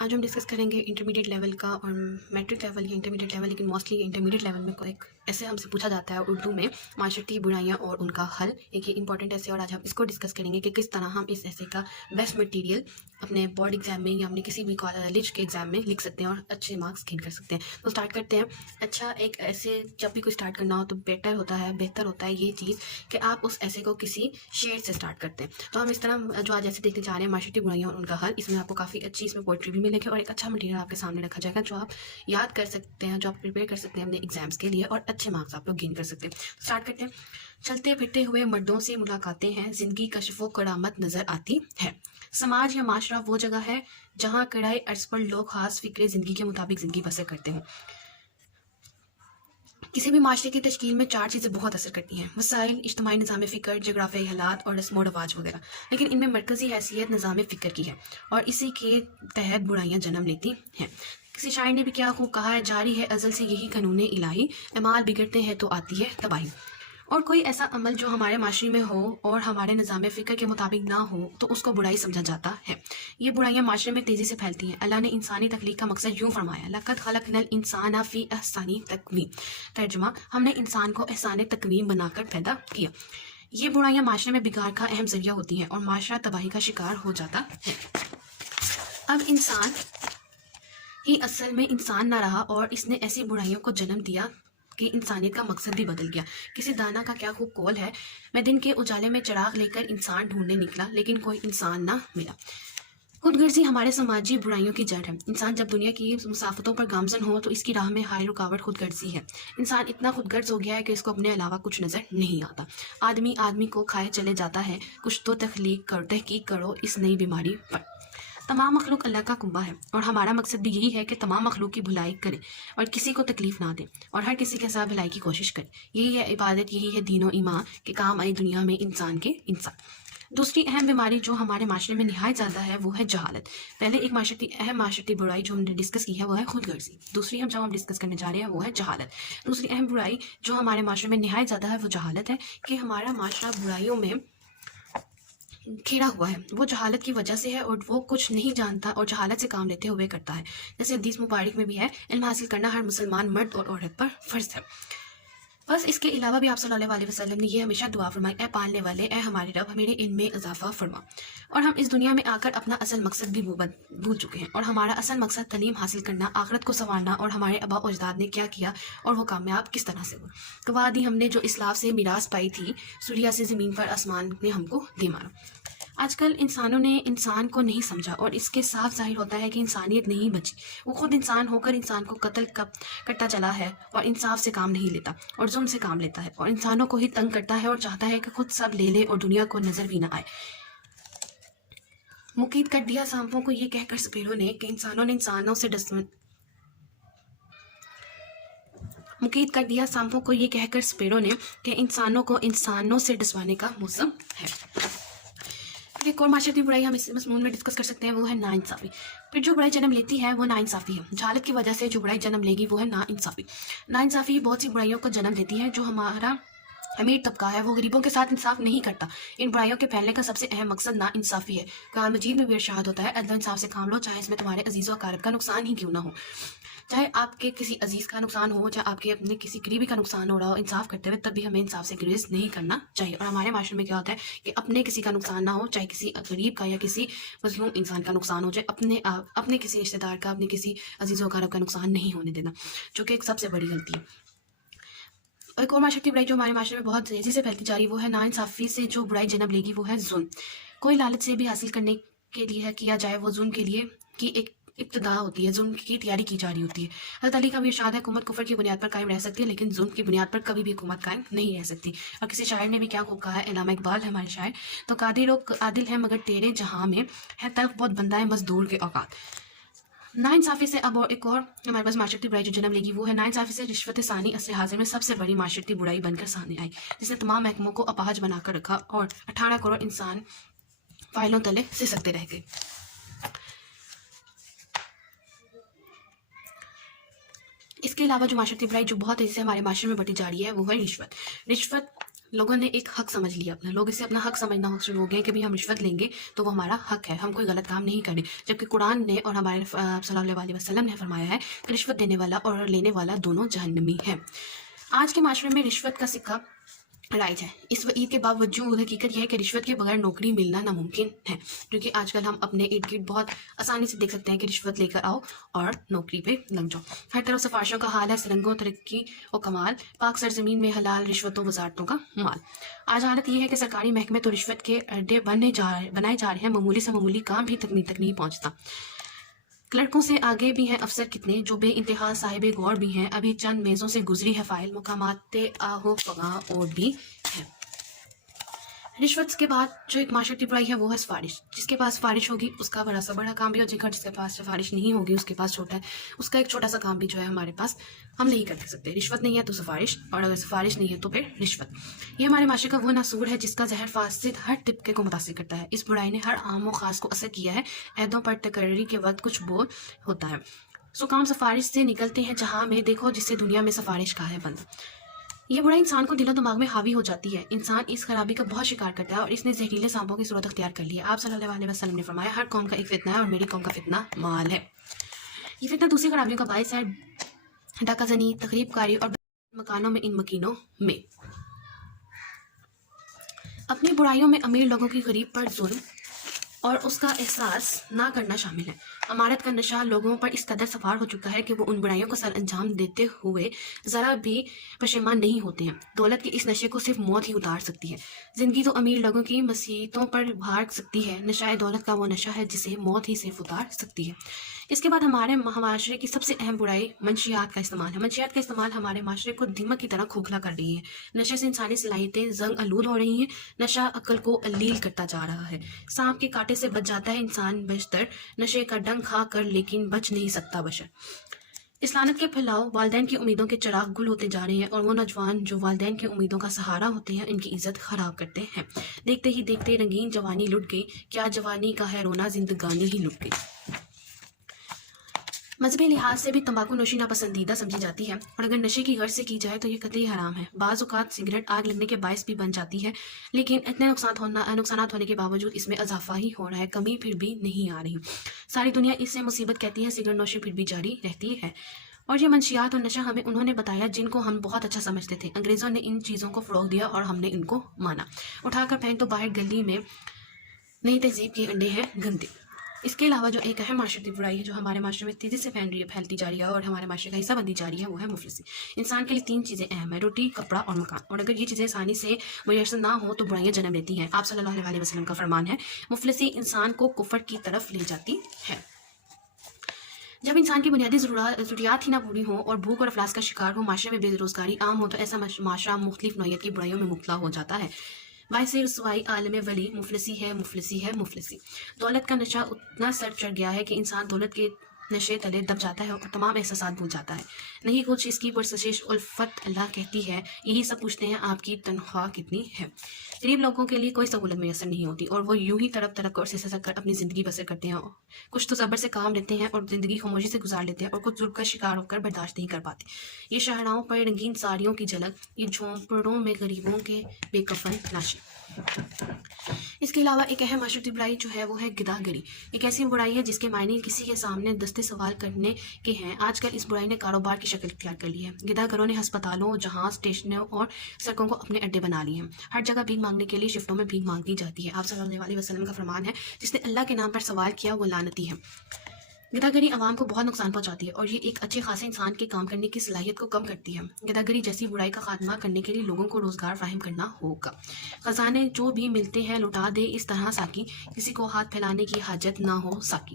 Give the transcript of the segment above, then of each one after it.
آج ہم ڈسکس کریں گے انٹرمیڈیٹ لیول کا اور میٹرک لیول یا انٹرمیڈیٹ لیول، لیکن موسٹلی انٹرمیڈیٹ لیول میں ایک ایسے ہم سے پوچھا جاتا ہے اردو میں، معاشرتی برائیاں اور ان کا حل، ایک یہ امپورٹنٹ ایسے، اور آج ہم اس کو ڈسکس کریں گے کہ کس طرح ہم اس ایسے کا بیسٹ مٹیریل اپنے بورڈ ایگزام میں یا اپنے کسی بھی کالج کے ایگزام میں لکھ سکتے ہیں اور اچھے مارکس گین کر سکتے ہیں۔ تو اسٹارٹ کرتے ہیں۔ اچھا، ایک ایسے جب بھی کوئی اسٹارٹ کرنا ہو تو بہتر ہوتا ہے یہ چیز کہ آپ اس ایسے کو کسی شعر سے اسٹارٹ کرتے ہیں۔ تو ہم اس طرح جو آج ایسے دیکھنے جا رہے ہیں، معاشرتی برائیاں اور ان کا حل، اس میں آپ کو کافی اچھی اس میں پوئٹری بھی ملے گی اور ایک اچھا مٹیریل آپ کے سامنے رکھا جائے گا جو آپ یاد کر سکتے ہیں، جو آپ پریپیئر کر سکتے ہیں اپنے ایگزامس کے لیے، اور اچھے مارکس آپ لوگ گین کر سکتے ہیں۔ اسٹارٹ کرتے ہیں۔ چلتے پھرتے ہوئے مردوں سے ملاقاتیں ہیں، زندگی کشف و کرامت نظر آتی ہے۔ سماج یا معاشرہ وہ جگہ ہے جہاں کڑائے عرض پر لوگ خاص فکر زندگی کے مطابق زندگی بسر کرتے ہیں۔ کسی بھی معاشرے کی تشکیل میں 4 چیزیں بہت اثر کرتی ہیں: وسائل، اجتماعی نظام فکر، جغرافیائی حالات اور رسم و رواج وغیرہ، لیکن ان میں مرکزی حیثیت نظام فکر کی ہے اور اسی کے تحت برائیاں جنم لیتی ہیں۔ کسی شاعر نے بھی کیا خوب کہا ہے: جاری ہے ازل سے یہی قانون الہی، اعمال بگڑتے ہیں تو آتی ہے تباہی۔ اور کوئی ایسا عمل جو ہمارے معاشرے میں ہو اور ہمارے نظام فکر کے مطابق نہ ہو تو اس کو برائی سمجھا جاتا ہے۔ یہ برائیاں معاشرے میں تیزی سے پھیلتی ہیں۔ اللہ نے انسانی تخلیق کا مقصد یوں فرمایا: لَقَدْ خَلَقْنَا الْإِنسَانَ فِي أَحْسَنِ تَقْوِيمٍ۔ ترجمہ: ہم نے انسان کو احسان تقویم بنا کر پیدا کیا۔ یہ برائیاں معاشرے میں بگاڑ کا اہم ذریعہ ہوتی ہیں اور معاشرہ تباہی کا شکار ہو جاتا ہے۔ اب انسان ہی اصل میں انسان نہ رہا اور اس نے ایسی برائیوں کو جنم دیا کہ انسانیت کا مقصد بھی بدل گیا۔ کسی دانا کا کیا خوب قول ہے: میں دن کے اجالے میں چراغ لے کر انسان ڈھونڈنے نکلا لیکن کوئی انسان نہ ملا۔ خود غرضی ہمارے سماجی برائیوں کی جڑ ہے۔ انسان جب دنیا کی مسافتوں پر گامزن ہو تو اس کی راہ میں حائل رکاوٹ خود غرضی ہے۔ انسان اتنا خود غرض ہو گیا ہے کہ اس کو اپنے علاوہ کچھ نظر نہیں آتا۔ آدمی کو کھائے چلے جاتا ہے۔ کچھ تو تحقیق کرو اس نئی بیماری پر۔ تمام مخلوق اللہ کا کنبہ ہے اور ہمارا مقصد بھی یہی ہے کہ تمام مخلوق کی بھلائی کریں اور کسی کو تکلیف نہ دیں اور ہر کسی کے ساتھ بھلائی کی کوشش کریں۔ یہی ہے عبادت، یہی ہے دین و ایمان کہ کام آئی دنیا میں انسان کے انسان۔ دوسری اہم بیماری جو ہمارے معاشرے میں نہایت زیادہ ہے وہ ہے جہالت۔ پہلے ایک اہم معاشرتی برائی جو ہم نے ڈسکس کی ہے وہ ہے خود غرضی۔ دوسری جو ہم ڈسکس کرنے جا رہے ہیں وہ ہے جہالت۔ دوسری اہم برائی جو ہمارے معاشرے میں نہایت زیادہ ہے وہ جہالت ہے کہ ہمارا معاشرہ برائیوں میں گھرا ہوا ہے۔ وہ جہالت کی وجہ سے ہے اور وہ کچھ نہیں جانتا اور جہالت سے کام لیتے ہوئے کرتا ہے۔ جیسے حدیث مبارک میں بھی ہے: علم حاصل کرنا ہر مسلمان مرد اور عورت پر فرض ہے۔ بس اس کے علاوہ بھی آپ صلی اللہ علیہ وسلم نے یہ ہمیشہ دعا فرمائی: اے پالنے والے، اے ہمارے رب، میرے علم میں اضافہ فرما۔ اور ہم اس دنیا میں آ کر اپنا اصل مقصد بھی بھول چکے ہیں اور ہمارا اصل مقصد تعلیم حاصل کرنا، آخرت کو سنوارنا اور ہمارے آباء و اجداد نے کیا کیا اور وہ کامیاب کس طرح سے ہوئے۔ گواہ دی ہم نے جو اسلاف سے میراث پائی تھی، سوریا سے زمین پر آسمان نے ہم کو دے مارا۔ آج کل انسانوں نے انسان کو نہیں سمجھا اور اس کے صاف ظاہر ہوتا ہے کہ انسانیت نہیں بچی۔ وہ خود انسان ہو کر انسان کو قتل کرتا چلا ہے اور انصاف سے کام نہیں لیتا اور ظلم سے کام لیتا ہے اور انسانوں کو ہی تنگ کرتا ہے اور چاہتا ہے کہ خود سب لے لے اور دنیا کو نظر بھی نہ آئے۔ مقید کر دیا سانپوں کو یہ کہہ کر سپیروں نے کہ انسانوں کو انسانوں سے ڈسوانے کا موسم ہے۔ ایک اور معاشرتی برائی ہم اس مضمون میں ڈسکس کر سکتے ہیں وہ ہے ناانصافی۔ پھر جو برائی جنم لیتی ہے وہ ناانصافی ہے۔ جہالت کی وجہ سے جو برائی جنم لے گی وہ ہے ناانصافی۔ ناانصافی بہت سی برائیوں کو جنم دیتی ہے۔ جو ہمارا امیر طبقہ ہے وہ غریبوں کے ساتھ انصاف نہیں کرتا۔ ان برائیوں کے پھیلنے کا سب سے اہم مقصد ناانصافی ہے۔ قرآن مجید میں بھی ارشاد ہوتا ہے: عدل و انصاف سے کام لو، چاہے اس میں تمہارے عزیز و اقارب کا نقصان ہی کیوں نہ ہو۔ چاہے آپ کے کسی عزیز کا نقصان ہو، چاہے آپ کے اپنے کسی قریبی کا نقصان ہو رہا ہو، انصاف کرتے ہوئے تب بھی ہمیں انصاف سے گریز نہیں کرنا چاہیے۔ اور ہمارے معاشرے میں کیا ہوتا ہے کہ اپنے کسی کا نقصان نہ ہو، چاہے کسی غریب کا یا کسی مظلوم انسان کا نقصان ہو جائے، اپنے کسی رشتہ دار کا، اپنے کسی عزیز و اقارب کا نقصان نہیں ہونے دینا، جو کہ ایک سب سے بڑی غلطی ہے۔ ایک اور معاشرتی برائی جو ہمارے معاشرے میں بہت تیزی سے پھیلتی جا رہی ہے وہ ہے ناانصافی سے جو برائی جنم لے گی وہ ہے ظلم۔ کوئی لالچ سے بھی حاصل کرنے کے لیے کیا جائے وہ ظلم کے لیے کی ایک ابتدا ہوتی ہے، ظلم کی تیاری کی جا رہی ہوتی ہے۔ حضرت علی کا بھی ارشاد ہے: حکومت کفر کی بنیاد پر قائم رہ سکتی ہے لیکن ظلم کی بنیاد پر کبھی بھی حکومت قائم نہیں رہ سکتی۔ اور کسی شاعر نے بھی کیا خوب کہا ہے، علامہ اقبال ہے ہمارے شاعر: تو قادر و عادل ہے مگر تیرے جہاں میں ہے تلخ بہت بندہ ہے مزدور کے اوقات۔ ناانصافی سے اب ایک اور ہمارے پاس معاشرتی برائی جو جنم لے گی وہ ہے ناانصافی سے رشوت ثانی عصر حاضر میں سب سے بڑی معاشرتی برائی بن کر سامنے آئی، جس نے تمام محکموں کو اپاہج بنا کر رکھا اور 18 کروڑ انسان فائلوں تلے سسکتے رہ گئے۔ اس کے علاوہ جو معاشرتی برائی جو بہت تیزی سے ہمارے معاشرے میں بڑھتی جا رہی ہے وہ ہے رشوت۔ لوگوں نے ایک حق سمجھ لیا اپنا، لوگ اسے اپنا حق سمجھنا شروع ہو گئے کہ بھی ہم رشوت لیں گے تو وہ ہمارا حق ہے، ہم کوئی غلط کام نہیں کریں، جبکہ قرآن نے اور ہمارے صلی اللہ علیہ وسلم نے فرمایا ہے کہ رشوت دینے والا اور لینے والا دونوں جہنمی ہیں۔ آج کے معاشرے میں رشوت کا سکہ رائج ہے۔ اس وعید کے باوجود حقیقت یہ ہے کہ رشوت کے بغیر نوکری ملنا ناممکن ہے، کیونکہ آج کل ہم اپنے ارد گرد بہت آسانی سے دیکھ سکتے ہیں کہ رشوت لے کر آؤ اور نوکری پہ لگ جاؤ۔ ہر طرف سفارشوں کا حال ہے، سرنگوں ترقی و کمال، پاک سرزمین میں حلال رشوتوں وزارتوں کا مال۔ آج حالت یہ ہے کہ سرکاری محکمے تو رشوت کے اڈے بنائے جا رہے ہیں، معمولی سے معمولی کام بھی تک نہیں پہنچتا۔ کلرکوں سے آگے بھی ہیں افسر کتنے جو بے انتہا صاحب غور بھی ہیں، ابھی چند میزوں سے گزری ہے فائل، مقامات آہو فغاں اور بھی ہے۔ رشوت کے بعد جو ایک معاشرتی برائی ہے وہ ہے سفارش۔ جس کے پاس سفارش ہوگی اس کا بڑا سا بڑا کام بھی ہو جائے گا، جس کے پاس سفارش نہیں ہوگی اس کے پاس چھوٹا ہے، اس کا ایک چھوٹا سا کام بھی جو ہے ہمارے پاس ہم نہیں کر سکتے۔ رشوت نہیں ہے تو سفارش، اور اگر سفارش نہیں ہے تو پھر رشوت۔ یہ ہمارے معاشرے کا وہ ناسور ہے جس کا زہر فاسد ہر طبقے کو متاثر کرتا ہے۔ اس برائی نے ہر عام و خاص کو اثر کیا ہے، عہدوں پر تقرری کے وقت کچھ بول ہوتا ہے، سو کام سفارش سے نکلتے ہیں، جہاں میں دیکھو جس سے دنیا میں سفارش کا ہے بند۔ یہ برائی انسان کو دل و دماغ میں حاوی ہو جاتی ہے، انسان اس خرابی کا بہت شکار کرتا ہے اور اس نے زہریلے سانپوں کی صورت اختیار کر لی ہے۔ آپ صلی اللہ علیہ وسلم نے فرمایا ہر قوم کا ایک فتنہ ہے اور میری قوم کا فتنہ مال ہے۔ یہ فتنہ دوسری خرابیوں کا باعث ہے، ڈاکہ زنی، تخریب کاری اور مکانوں میں ان مکینوں میں اپنی برائیوں میں امیر لوگوں کی غریب پر ظلم اور اس کا احساس نہ کرنا شامل ہے۔ امارت کا نشہ لوگوں پر اس قدر سوار ہو چکا ہے کہ وہ ان برائیوں کو سر انجام دیتے ہوئے ذرا بھی پشیمان نہیں ہوتے ہیں۔ دولت کے اس نشے کو صرف موت ہی اتار سکتی ہے۔ زندگی تو امیر لوگوں کی مسیحتوں پر بھاگ سکتی ہے، نشہ دولت کا وہ نشہ ہے جسے موت ہی صرف اتار سکتی ہے۔ اس کے بعد ہمارے معاشرے کی سب سے اہم برائی منشیات کا استعمال ہے۔ منشیات کا استعمال ہمارے معاشرے کو دیمک کی طرح کھوکھلا کر رہی ہے۔ نشے سے انسانی صلاحیتیں زنگ آلود ہو رہی ہیں، نشہ عقل کو علیل کرتا جا رہا ہے۔ سانپ کے کاٹے سے بچ جاتا ہے انسان بیشتر، نشے کا ڈنگ کھا کر لیکن بچ نہیں سکتا بشر۔ اس لعنت کے پھیلاؤ والدین کی امیدوں کے چراغ گل ہوتے جا رہے ہیں، اور وہ نوجوان جو والدین کی امیدوں کا سہارا ہوتے ہیں ان کی عزت خراب کرتے ہیں۔ دیکھتے ہی دیکھتے رنگین جوانی لٹ گئی، کیا جوانی کا ہے رونا، زندگانی ہی لٹ گئی۔ مذہبی لحاظ سے بھی تمباکو نوشی ناپسندیدہ سمجھی جاتی ہے، اور اگر نشے کی غرض سے کی جائے تو یہ قطعی حرام ہے۔ بعض اوقات سگریٹ آگ لگنے کے باعث بھی بن جاتی ہے، لیکن اتنے نقصانات ہونے کے باوجود اس میں اضافہ ہی ہو رہا ہے، کمی پھر بھی نہیں آ رہی۔ ساری دنیا اس سے مصیبت کہتی ہے، سگریٹ نوشی پھر بھی جاری رہتی ہے۔ اور یہ منشیات اور نشہ ہمیں انہوں نے بتایا جن کو ہم بہت اچھا سمجھتے تھے۔ انگریزوں نے ان چیزوں کو فروغ دیا اور ہم نے ان کو مانا۔ اٹھا کر پھینک تو باہر گلی میں، نئی تہذیب کے انڈے ہیں گندے۔ اس کے علاوہ جو ایک اہم معاشرتی برائی ہے جو ہمارے معاشرے میں تیزی سے پھیلتی جا رہی ہے اور ہمارے معاشرے کا حصہ بنتی جا رہی ہے، وہ ہے مفلسی۔ انسان کے لیے 3 چیزیں اہم ہیں، روٹی، کپڑا اور مکان، اور اگر یہ چیزیں آسانی سے میسر نہ ہوں تو برائیاں جنم لیتی ہیں۔ آپ صلی اللہ علیہ وسلم کا فرمان ہے، مفلسی انسان کو کفر کی طرف لے جاتی ہے۔ جب انسان کی بنیادی ضروریات ہی نہ پوری ہوں اور بھوک اور افلاس کا شکار ہو، معاشرے میں بے روزگاری عام ہو، تو ایسا معاشرہ مختلف نوعیت کی برائیوں میں مبتلا ہو جاتا ہے۔ باعث رسوائی عالم ولی مفلسی ہے، مفلسی ہے، مفلسی۔ دولت کا نشہ اتنا سر چڑھ گیا ہے کہ انسان دولت کے نشے تلے دب جاتا ہے اور تمام احساسات بھول جاتا ہے۔ نہیں کچھ اس کی پرسشش الفت اللہ کہتی ہے، یہی سب پوچھتے ہیں آپ کی تنخواہ کتنی ہے۔ غریب لوگوں کے لیے کوئی سہولت میسر نہیں ہوتی اور وہ یوں ہی تڑپ تڑپ کر سسک کر اپنی زندگی بسر کرتے ہیں۔ کچھ تو صبر سے کام لیتے ہیں اور زندگی خاموشی سے گزار لیتے ہیں، اور کچھ ظلم کا شکار ہو کر برداشت نہیں کر پاتے۔ یہ شاہراہوں پر رنگین ساڑیوں کی جھلک، یہ جھونپڑوں میں غریبوں کے بے کفن لاشیں۔ اس کے علاوہ ایک اہم معاشرتی برائی جو ہے وہ ہے گدا گری۔ ایک ایسی برائی ہے جس کے معنی کسی کے سامنے دستے سوال کرنے کے ہیں۔ آج کل اس برائی نے کاروبار کی شکل اختیار کر لی ہے۔ گدا گروں نے ہسپتالوں، جہاز، اسٹیشنوں اور سڑکوں کو اپنے اڈے بنا لیے ہیں۔ ہر جگہ بھیک مانگنے کے لیے شفٹوں میں بھیک مانگی جاتی ہے۔ آپ صلی اللہ علیہ وسلم کا فرمان ہے، جس نے اللہ کے نام پر سوال کیا وہ لعنتی ہے۔ گدا گری عوام کو بہت نقصان پہنچاتی ہے اور یہ ایک اچھے خاصے انسان کے کام کرنے کی صلاحیت کو کم کرتی ہے۔ گدا گری جیسی برائی کا خاتمہ کرنے کے لیے لوگوں کو روزگار فراہم کرنا ہوگا۔ خزانے جو بھی ملتے ہیں لوٹا دے اس طرح ساکی، کسی کو ہاتھ پھیلانے کی حاجت نہ ہو ساکی۔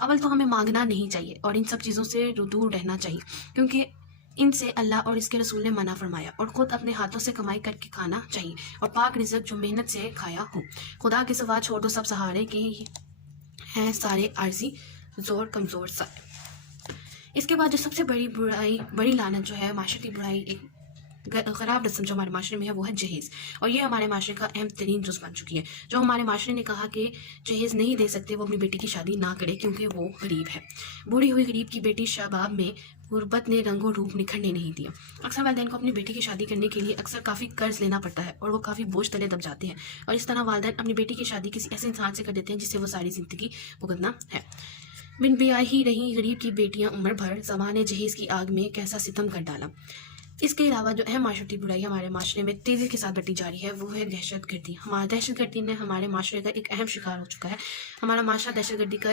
اول تو ہمیں مانگنا نہیں چاہیے اور ان سب چیزوں سے دور رہنا چاہیے، کیونکہ ان سے اللہ اور اس کے رسول نے منع فرمایا، اور خود اپنے ہاتھوں سے کمائی کر کے کھانا چاہیے اور پاک رزق جو محنت سے کھایا ہو۔ خدا کے سوا چھوڑ دو سب سہارے کے ہیں سارے عارضی، زور کمزور سارے۔ اس کے بعد جو سب سے بڑی لعنت جو ہے معاشرتی برائی، ایک خراب رسم جو ہمارے معاشرے میں ہے وہ ہے جہیز، اور یہ ہمارے معاشرے کا اہم ترین جز بن چکی ہے۔ جو ہمارے معاشرے نے کہا کہ جہیز نہیں دے سکتے وہ اپنی بیٹی کی شادی نہ کرے کیونکہ وہ غریب ہے۔ بوڑھی ہوئی غریب کی بیٹی شباب میں غربت نے رنگ و روپ نکھرنے نہیں دیا۔ اکثر والدین کو اپنی بیٹی کی شادی کرنے کے لیے اکثر کافی قرض لینا پڑتا ہے اور وہ کافی بوجھ تلے دب جاتے ہیں، اور اس طرح والدین اپنی بیٹی کی شادی کسی ایسے انسان سے کر دیتے ہیں جس سے وہ ساری زندگی بھگتنا ہے۔ بن بیاہی رہی غریب کی بیٹیاں عمر بھر زمانے جہیز کی آگ میں کیسا ستم کر ڈالا۔ اس کے علاوہ جو اہم معاشرتی برائی ہمارے معاشرے میں تیزی کے ساتھ بڑھتی جا رہی ہے وہ ہے دہشت گردی۔ دہشت گردی نے ہمارے معاشرے کا ایک اہم شکار ہو چکا ہے۔ ہمارا معاشرہ دہشت گردی کا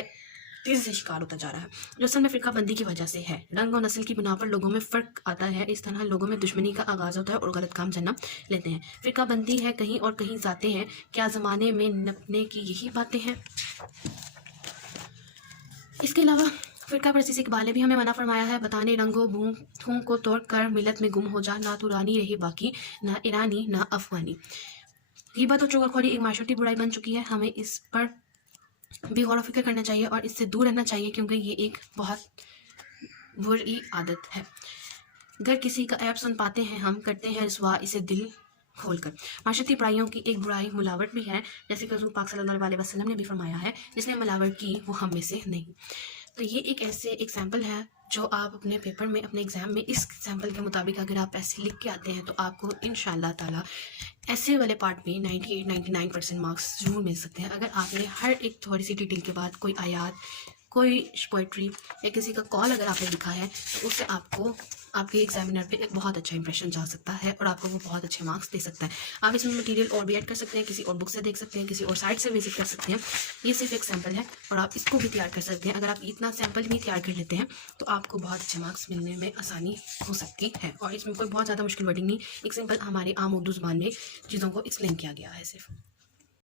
تیزی سے شکار ہوتا جا رہا ہے، جو اصل میں فرقہ بندی کی وجہ سے ہے۔ رنگ اور نسل کی بنا پر لوگوں میں فرق آتا ہے، اس طرح لوگوں میں دشمنی کا آغاز ہوتا ہے اور غلط کام جنم لیتے ہیں۔ فرقہ بندی ہے کہیں اور کہیں ذاتیں ہیں، کیا زمانے میں نپنے کی یہی باتیں ہیں؟ اس کے علاوہ فرقہ پرستی سے اقبال نے بھی ہمیں منع فرمایا ہے، بتانے رنگ و بو خون کو توڑ کر ملت میں گم ہو جا، نہ تو رانی رہی باقی، نہ ایرانی نہ افغانی۔ غیبت اور چغل خوری ایک معاشرتی برائی بن چکی ہے، ہمیں اس پر بھی غور و فکر کرنا چاہیے اور اس سے دور رہنا چاہیے کیونکہ یہ ایک بہت بری عادت ہے۔ اگر کسی کا عیب سن پاتے ہیں ہم کرتے ہیں رسوا اسے دل کھول کر۔ معاشرتی برائیوں کی ایک برائی ملاوٹ بھی ہے، جیسے کہ حضور پاک صلی اللہ علیہ وسلم نے بھی فرمایا ہے جس نے ملاوٹ کی وہ ہم میں سے نہیں۔ تو یہ ایک ایسے ایگزامپل ہے جو آپ اپنے پیپر میں اپنے ایگزام میں اس ایگزامپل کے مطابق اگر آپ ایسے لکھ کے آتے ہیں تو آپ کو انشاءاللہ تعالیٰ ایسے والے پارٹ میں 98-99% مارکس ضرور مل سکتے ہیں اگر آپ نے ہر ایک تھوڑی سی ڈیٹیل کے بعد کوئی آیات، کوئی پوئٹری یا کسی کا کال اگر آپ نے لکھا ہے تو اس سے آپ کو آپ کے ایگزامینر پہ ایک بہت اچھا امپریشن جا سکتا ہے اور آپ کو وہ بہت اچھے مارکس دے سکتا ہے۔ آپ اس میں مٹیریل اور بھی ایڈ کر سکتے ہیں، کسی اور بک سے دیکھ سکتے ہیں، کسی اور سائٹ سے وزٹ کر سکتے ہیں۔ یہ صرف ایک سیمپل ہے اور آپ اس کو بھی تیار کر سکتے ہیں۔ اگر آپ اتنا سیمپل بھی تیار کر لیتے ہیں تو آپ کو بہت اچھے مارکس ملنے میں آسانی ہو سکتی ہے، اور اس میں کوئی بہت زیادہ مشکل ورڈنگ نہیں، ایک سمپل ہمارے عام اردو زبان میں چیزوں کو ایکسپلین کیا گیا ہے صرف۔